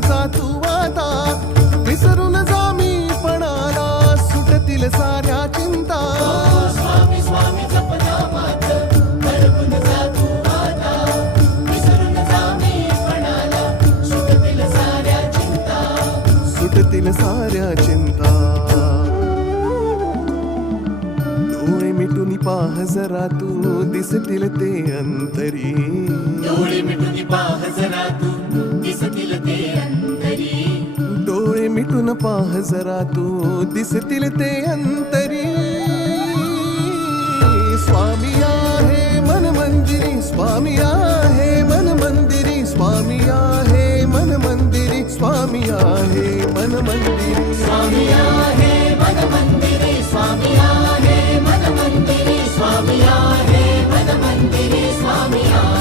जा तू आता, विसरून जा मी पणाला, सुटतील साऱ्या चिंता. स्वामी स्वामी जपना मात्र हरवून जा तू आता, विसरून जा मी पणाला, सुटतील साऱ्या चिंता. सुटतील साऱ्या चिंता. डोळे मिटून पाह जरा तू, दिसतील ते अंतरी. डोळे मिटून पाह जरा तू, दिसतील ते अंतरी. डोळे मिटून पाह जरा तू, दिसतील ते अंतरी. स्वामी आहे मन मंदिरी, स्वामी आहे मन मंदिरी, स्वामी आहे मन मंदिरी, स्वामी आहे मन मंदिरी.